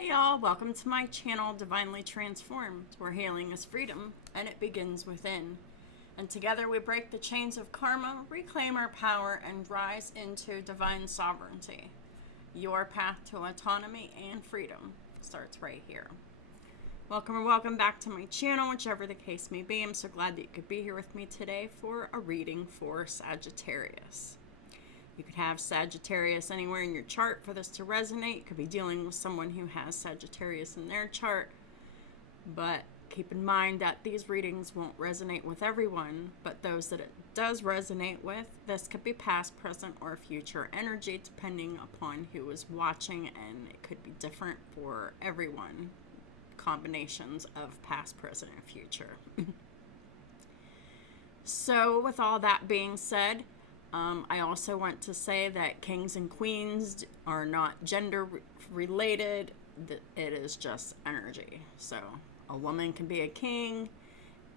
Hey y'all, welcome to my channel, Divinely Transformed, where healing is freedom and it begins within. And together we break the chains of karma, reclaim our power, and rise into divine sovereignty. Your path to autonomy and freedom starts right here. Welcome or welcome back to my channel, whichever the case may be. I'm so glad that you could be here with me today for a reading for Sagittarius. You could have Sagittarius anywhere in your chart for this to resonate. You could be dealing with someone who has Sagittarius in their chart. But keep in mind that these readings won't resonate with everyone, but those that it does resonate with, this could be past, present, or future energy, depending upon who is watching, and it could be different for everyone. Combinations of past, present, and future. So with all that being said, I also want to say that kings and queens are not gender related. It is just energy. So a woman can be a king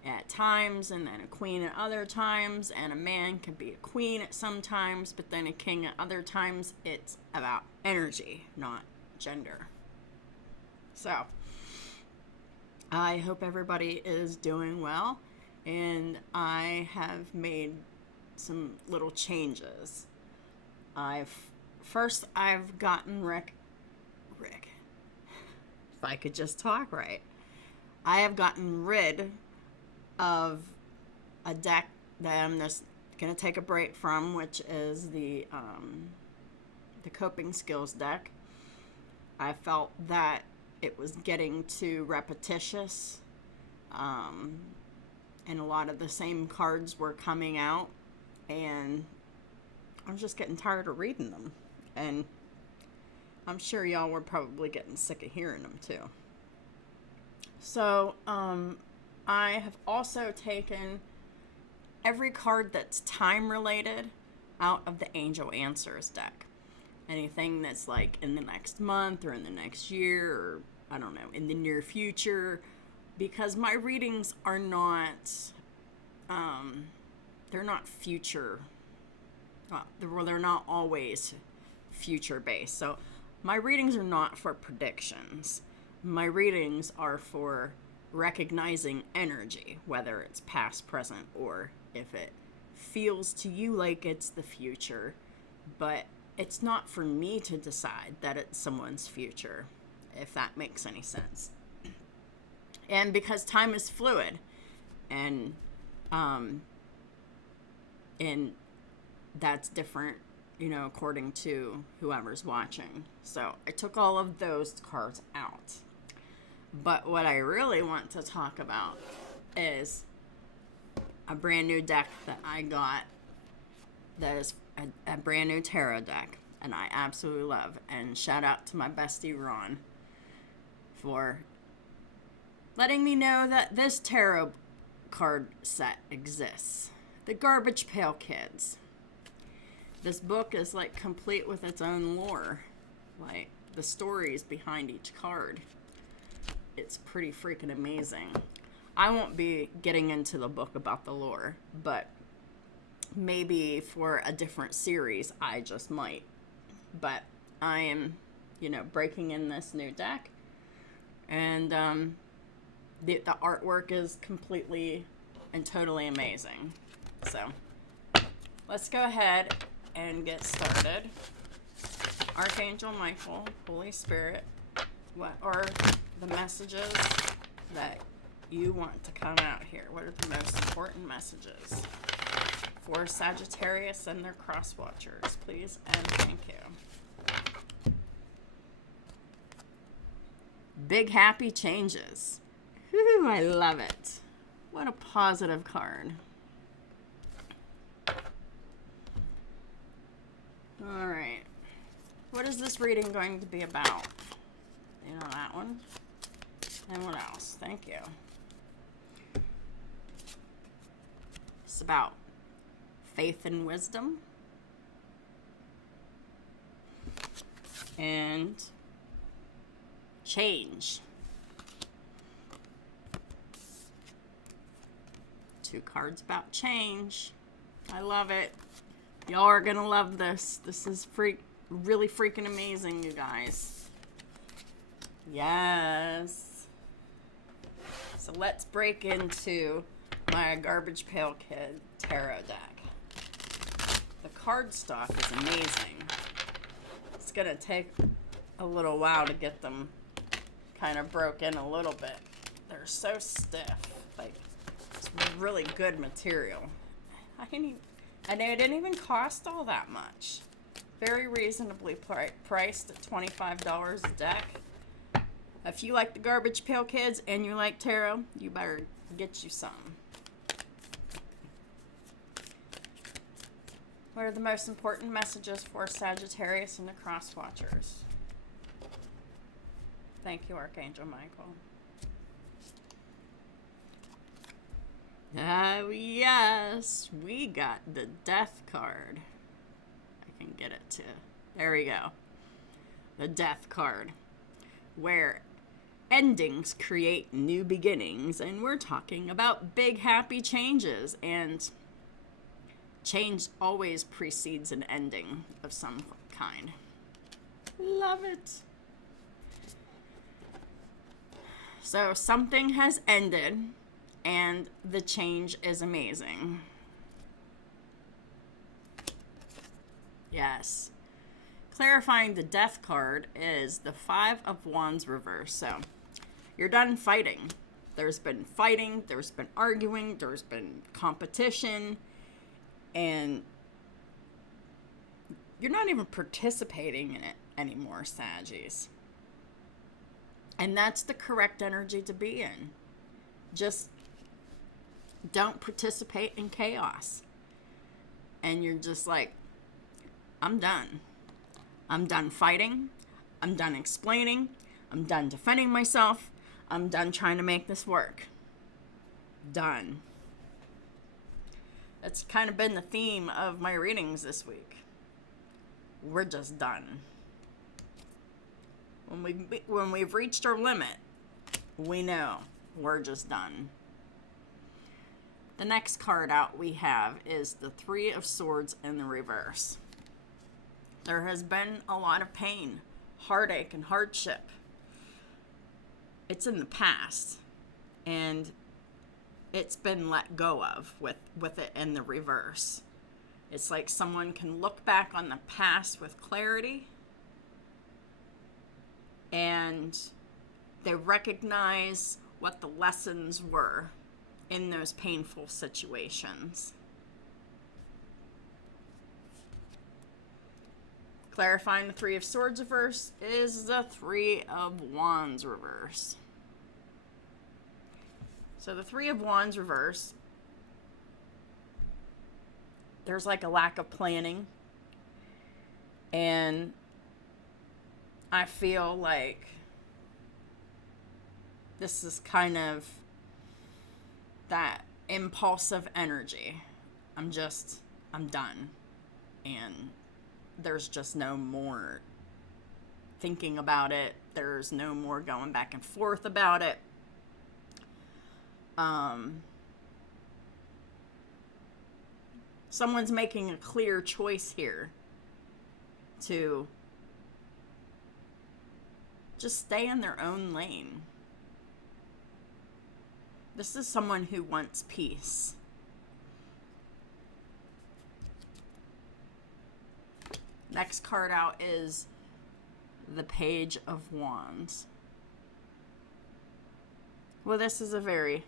at times and then a queen at other times, and a man can be a queen at some times but then a king at other times. It's about energy, not gender. So I hope everybody is doing well, and I have made some little changes. I've gotten Rick, if I could just talk right, I have gotten rid of a deck that I'm just gonna take a break from, which is the coping skills deck. I felt that it was getting too repetitious, and a lot of the same cards were coming out, and I'm just getting tired of reading them, and I'm sure y'all were probably getting sick of hearing them too. So I have also taken every card that's time related out of the Angel Answers deck. Anything that's like in the next month or in the next year, or I don't know, in the near future, because my readings are not they're not future, they're not always future based. So my readings are not for predictions. My readings are for recognizing energy, whether it's past, present, or if it feels to you like it's the future. But it's not for me to decide that it's someone's future, if that makes any sense. And because time is fluid, and that's different, according to whoever's watching. So I took all of those cards out. But what I really want to talk about is a brand new deck that I got that is a brand new tarot deck, and I absolutely love. And shout out to my bestie Ron for letting me know that this tarot card set exists. The Garbage Pail Kids. This book is like complete with its own lore, like the stories behind each card. It's pretty freaking amazing. I won't be getting into the book about the lore, but maybe for a different series I just might. But I am, breaking in this new deck, and the artwork is completely and totally amazing. So let's go ahead and get started. Archangel Michael, Holy Spirit, what are the messages that you want to come out here? What are the most important messages for Sagittarius and their cross watchers, please and thank you? Big happy changes. Whew, I love it. What a positive card. All right. What is this reading going to be about? That one. And what else? Thank you. It's about faith and wisdom. And change. Two cards about change. I love it. Y'all are gonna love this. This is really freaking amazing, you guys. Yes. So let's break into my Garbage Pail Kid tarot deck. The card stock is amazing. It's going to take a little while to get them kind of broke in a little bit. They're so stiff. Like, it's really good material. And they didn't even cost all that much. Very reasonably priced at $25 a deck. If you like the Garbage Pail Kids and you like tarot, you better get you some. What are the most important messages for Sagittarius and the Cross Watchers? Thank you, Archangel Michael. Yes, we got the Death card. I can get it to, there we go. The Death card, where endings create new beginnings, and we're talking about big happy changes, and change always precedes an ending of some kind. Love it. So something has ended, and the change is amazing. Yes. Clarifying the Death card is the Five of Wands reverse. So you're done fighting. There's been fighting, there's been arguing, there's been competition, and you're not even participating in it anymore, Saggies. And that's the correct energy to be in. Just don't participate in chaos. And you're just like, I'm done. I'm done fighting. I'm done explaining. I'm done defending myself. I'm done trying to make this work. Done. That's kind of been the theme of my readings this week. We're just done. When we've reached our limit, we know we're just done. The next card out we have is the Three of Swords in the reverse. There has been a lot of pain, heartache, and hardship. It's in the past, and it's been let go of with it in the reverse. It's like someone can look back on the past with clarity, and they recognize what the lessons were in those painful situations. Clarifying the Three of Swords reverse is the Three of Wands reverse. So the Three of Wands reverse, there's like a lack of planning, and I feel like this is kind of that impulsive energy. I'm done. And there's just no more thinking about it. There's no more going back and forth about it. Someone's making a clear choice here to just stay in their own lane. This is someone who wants peace. Next card out is the Page of Wands. Well, this is a very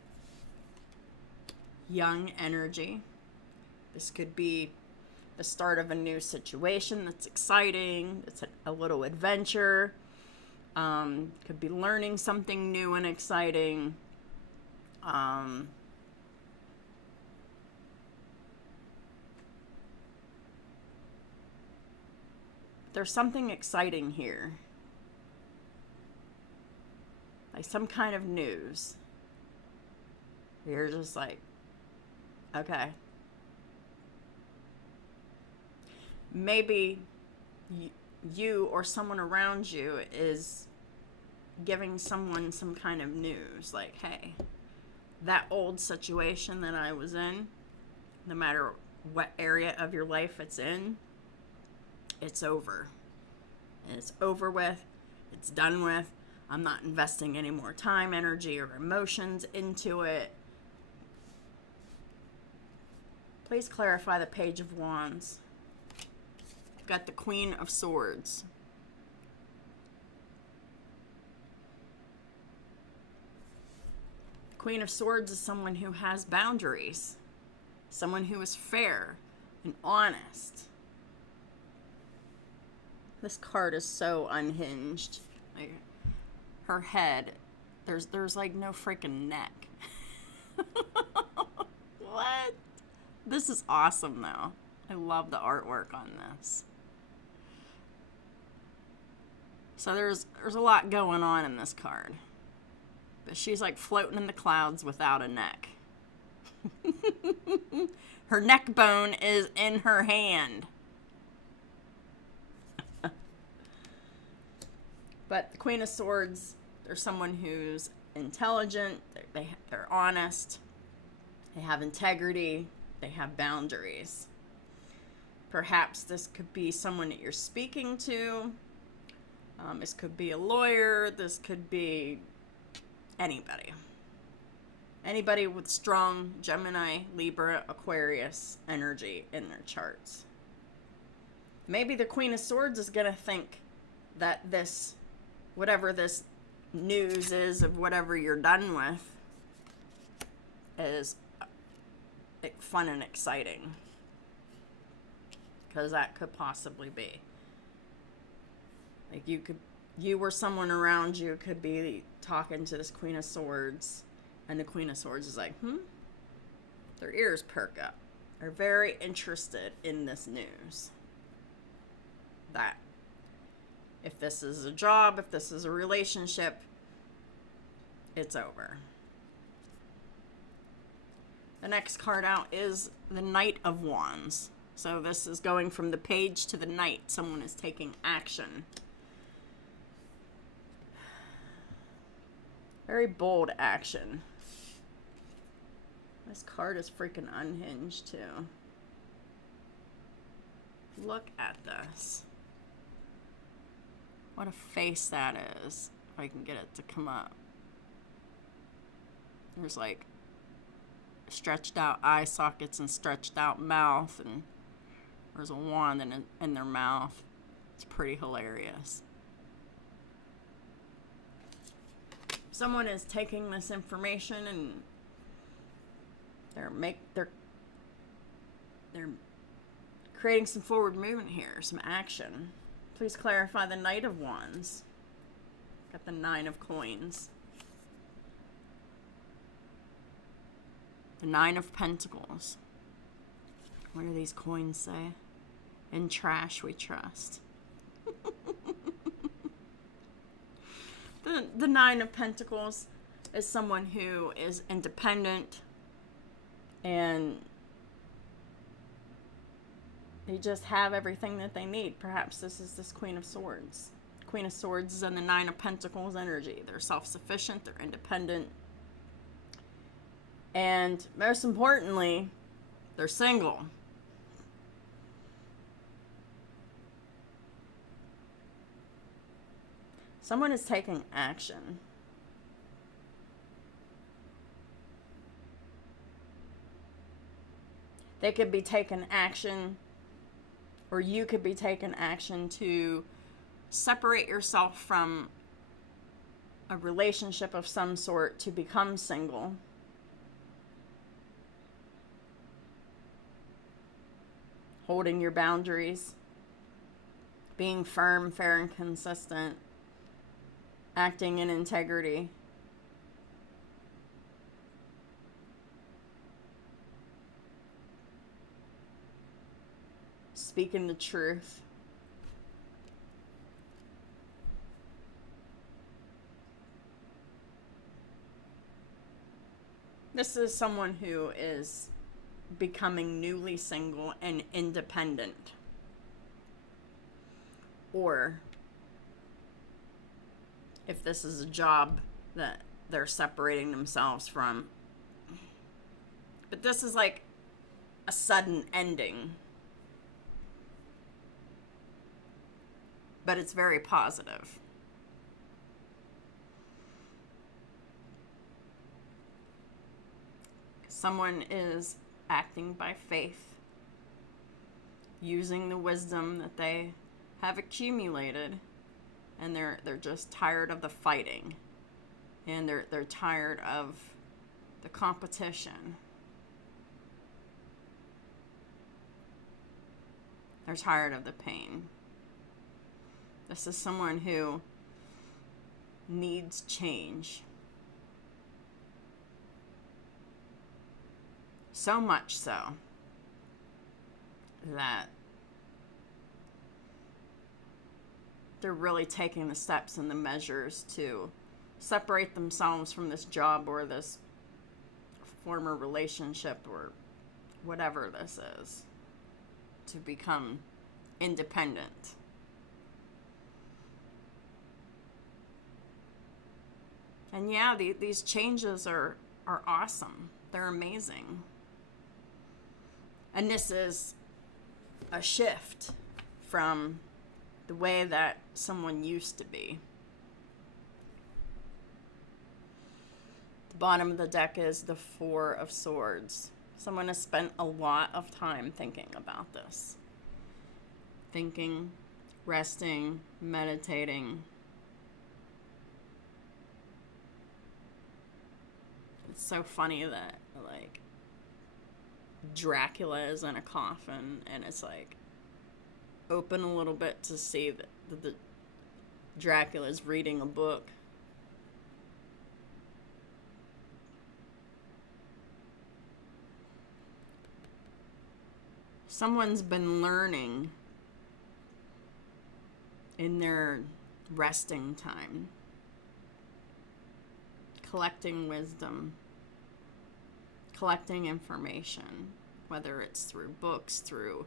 young energy. This could be the start of a new situation that's exciting. It's a little adventure. Could be learning something new and exciting. There's something exciting here. Like some kind of news. You're just like, okay. Maybe you or someone around you is giving someone some kind of news. Like, hey, that old situation that I was in, no matter what area of your life it's in, it's over. And it's over with. It's done with. I'm not investing any more time, energy, or emotions into it. Please clarify the Page of Wands. I've got the Queen of Swords. Queen of Swords is someone who has boundaries, someone who is fair and honest. This card is so unhinged. Like, her head, there's like no freaking neck. What? This is awesome though. I love the artwork on this. So there's a lot going on in this card. But she's like floating in the clouds without a neck. Her neck bone is in her hand. But the Queen of Swords, they're someone who's intelligent, they're honest, they have integrity, they have boundaries. Perhaps this could be someone that you're speaking to. This could be a lawyer. This could be anybody. Anybody with strong Gemini, Libra, Aquarius energy in their charts. Maybe the Queen of Swords is going to think that this, whatever this news is of whatever you're done with, is fun and exciting. Because that could possibly be. Like you or someone around you could be talking to this Queen of Swords, and the Queen of Swords is like, their ears perk up. They're very interested in this news. That if this is a job, if this is a relationship, it's over. The next card out is the Knight of Wands. So this is going from the Page to the Knight. Someone is taking action. Very bold action. This card is freaking unhinged too. Look at this. What a face that is. If I can get it to come up. There's like stretched out eye sockets and stretched out mouth, and there's a wand in their mouth. It's pretty hilarious. Someone is taking this information and they're creating some forward movement here, some action. Please clarify the Knight of Wands. Got the 9 of Coins. The 9 of Pentacles. What do these coins say? In trash we trust. The 9 of Pentacles is someone who is independent and they just have everything that they need. Perhaps this is this Queen of Swords. Queen of Swords is in the 9 of Pentacles energy. They're self-sufficient, they're independent, and most importantly, they're single. Someone is taking action. They could be taking action, or you could be taking action to separate yourself from a relationship of some sort to become single. Holding your boundaries. Being firm, fair, and consistent. Acting in integrity. Speaking the truth. This is someone who is becoming newly single and independent. Or if this is a job that they're separating themselves from. But this is like a sudden ending. But it's very positive. Someone is acting by faith, using the wisdom that they have accumulated, and they're just tired of the fighting, and they're tired of the competition. They're tired of the pain. This is someone who needs change. So much so that they're really taking the steps and the measures to separate themselves from this job or this former relationship or whatever this is, to become independent. And yeah, these changes are awesome. They're amazing. And this is a shift from the way that someone used to be. The bottom of the deck is the Four of Swords. Someone has spent a lot of time thinking about this. Thinking, resting, meditating. It's so funny that, like, Dracula is in a coffin, and it's like open a little bit to see that the Dracula is reading a book. Someone's been learning in their resting time, collecting wisdom, collecting information, whether it's through books, through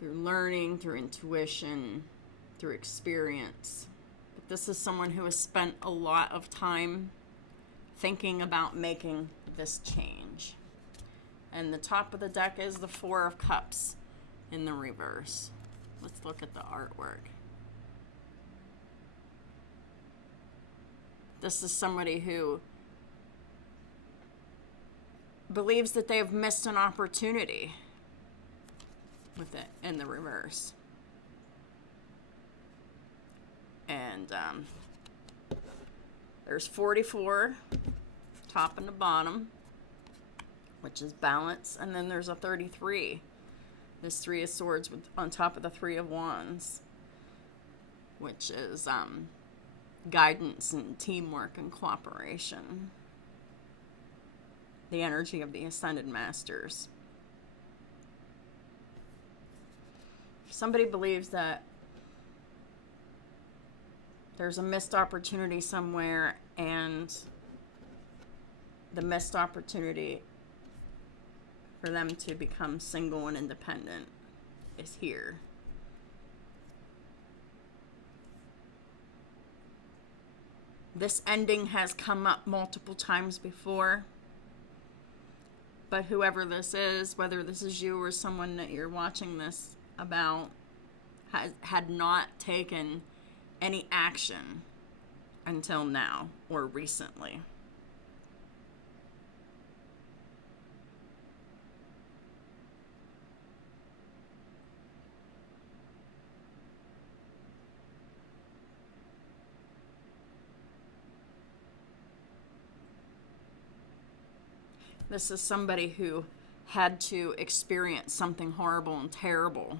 learning, through intuition, through experience. But this is someone who has spent a lot of time thinking about making this change. And the top of the deck is the Four of Cups in the reverse. Let's look at the artwork. This is somebody who believes that they have missed an opportunity with it in the reverse. And there's 44, top and the bottom, which is balance. And then there's a 33. This Three of Swords on top of the Three of Wands, which is guidance and teamwork and cooperation. The energy of the Ascended Masters. Somebody believes that there's a missed opportunity somewhere, and the missed opportunity for them to become single and independent is here. This ending has come up multiple times before, but whoever this is, whether this is you or someone that you're watching this about, had not taken any action until now or recently. This is somebody who had to experience something horrible and terrible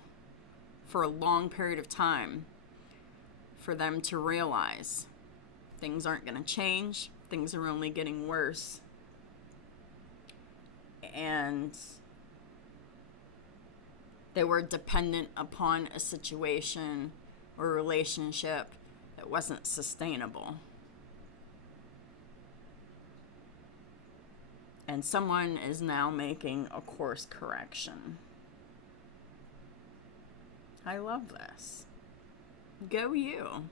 for a long period of time for them to realize things aren't going to change, things are only getting worse. And they were dependent upon a situation or relationship that wasn't sustainable. And someone is now making a course correction. I love this. Go you.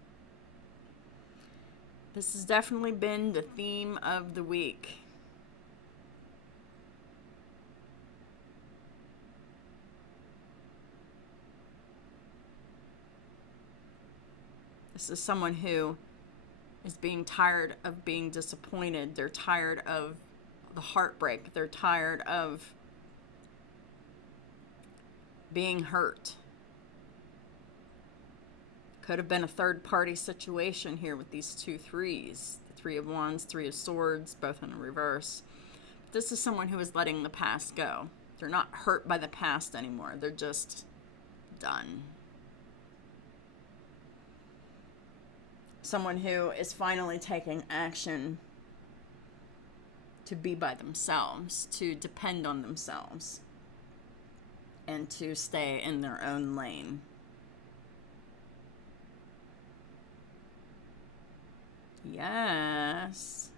This has definitely been the theme of the week. This is someone who is being tired of being disappointed. They're tired of the heartbreak. They're tired of being hurt. Could have been a third-party situation here with these 2 threes. The 3 of Wands, 3 of Swords, both in reverse. This is someone who is letting the past go. They're not hurt by the past anymore. They're just done. Someone who is finally taking action to be by themselves, to depend on themselves, and to stay in their own lane. Yes.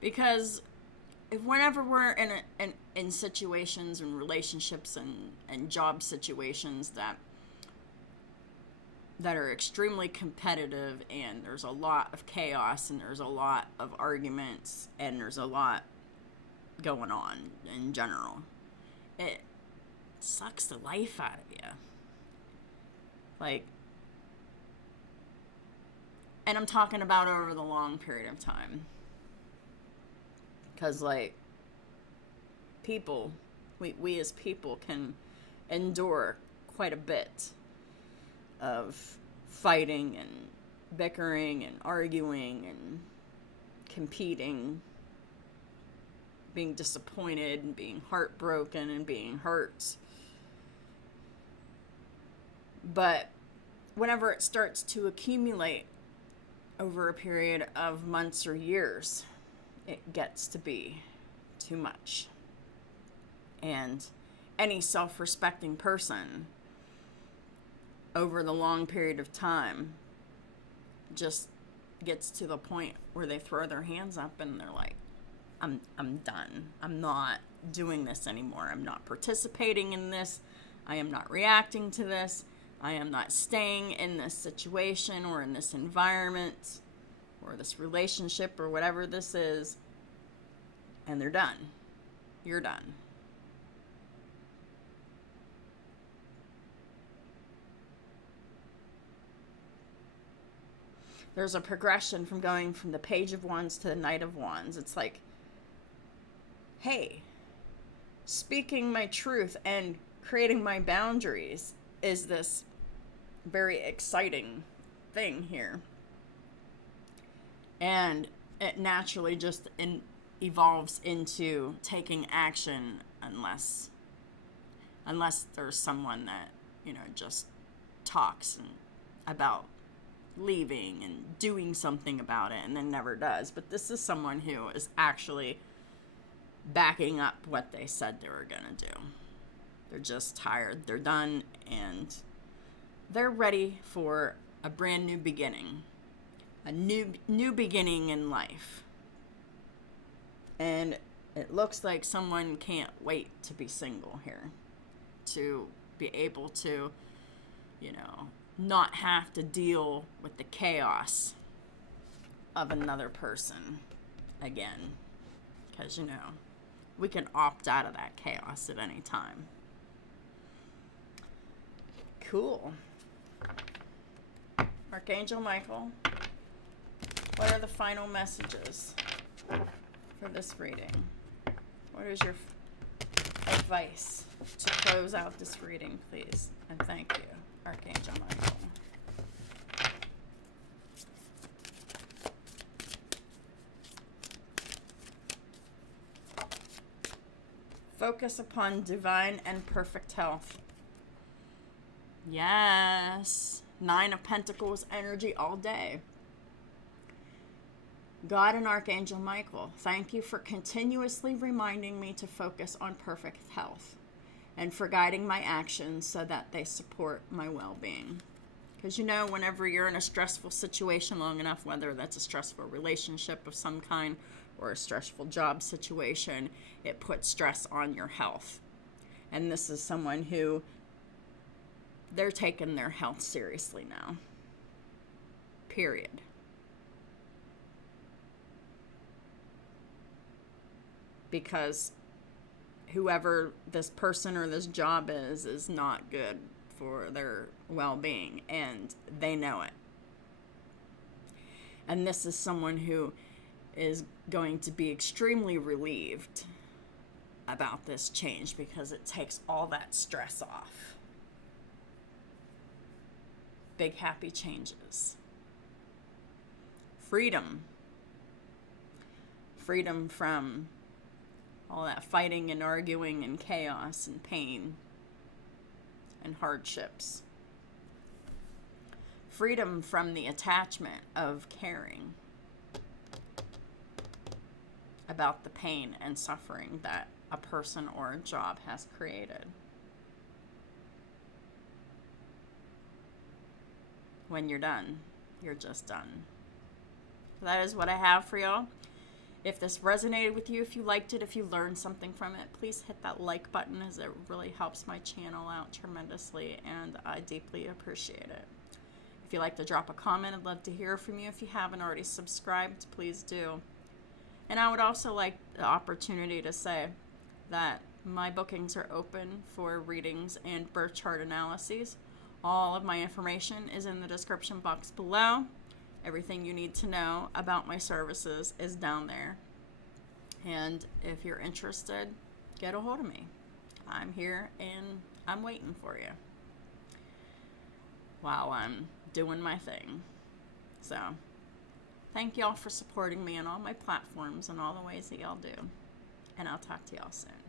Because whenever we're in situations and relationships and job situations that are extremely competitive, and there's a lot of chaos, and there's a lot of arguments, and there's a lot going on in general, it sucks the life out of you. Like, and I'm talking about over the long period of time. Because, like, people, we as people can endure quite a bit of fighting and bickering and arguing and competing, being disappointed and being heartbroken and being hurt. But whenever it starts to accumulate over a period of months or years, it gets to be too much. And any self-respecting person over the long period of time just gets to the point where they throw their hands up and they're like, I'm done. I'm not doing this anymore. I'm not participating in this. I am not reacting to this. I am not staying in this situation or in this environment or this relationship or whatever this is. And they're done. You're done. There's a progression from going from the Page of Wands to the Knight of Wands. It's like, hey, speaking my truth and creating my boundaries is this very exciting thing here. And it naturally just evolves into taking action unless there's someone that, just talks about leaving and doing something about it and then never does. But this is someone who is actually backing up what they said they were going to do. They're just tired. They're done, and they're ready for a brand new beginning. A new beginning in life. And it looks like someone can't wait to be single here. To be able to, not have to deal with the chaos of another person again. Because, we can opt out of that chaos at any time. Cool. Archangel Michael, what are the final messages for this reading? What is your advice to close out this reading, please? And thank you, Archangel Michael. Focus upon divine and perfect health. Yes. 9 of Pentacles energy all day. God and Archangel Michael, thank you for continuously reminding me to focus on perfect health and for guiding my actions so that they support my well-being. Because whenever you're in a stressful situation long enough, whether that's a stressful relationship of some kind or a stressful job situation, it puts stress on your health. And this is someone who, they're taking their health seriously now. Period. Because whoever this person or this job is not good for their well-being, and they know it. And this is someone who is going to be extremely relieved about this change because it takes all that stress off. Big happy changes. Freedom. Freedom from all that fighting and arguing and chaos and pain and hardships. Freedom from the attachment of caring about the pain and suffering that a person or a job has created. When you're done, you're just done. That is what I have for y'all. If this resonated with you, if you liked it, if you learned something from it, please hit that like button, as it really helps my channel out tremendously, and I deeply appreciate it. If you'd like to drop a comment, I'd love to hear from you. If you haven't already subscribed, please do. And I would also like the opportunity to say that my bookings are open for readings and birth chart analyses. All of my information is in the description box below. Everything you need to know about my services is down there. And if you're interested, get a hold of me. I'm here and I'm waiting for you while I'm doing my thing. So, thank y'all for supporting me on all my platforms and all the ways that y'all do. And I'll talk to y'all soon.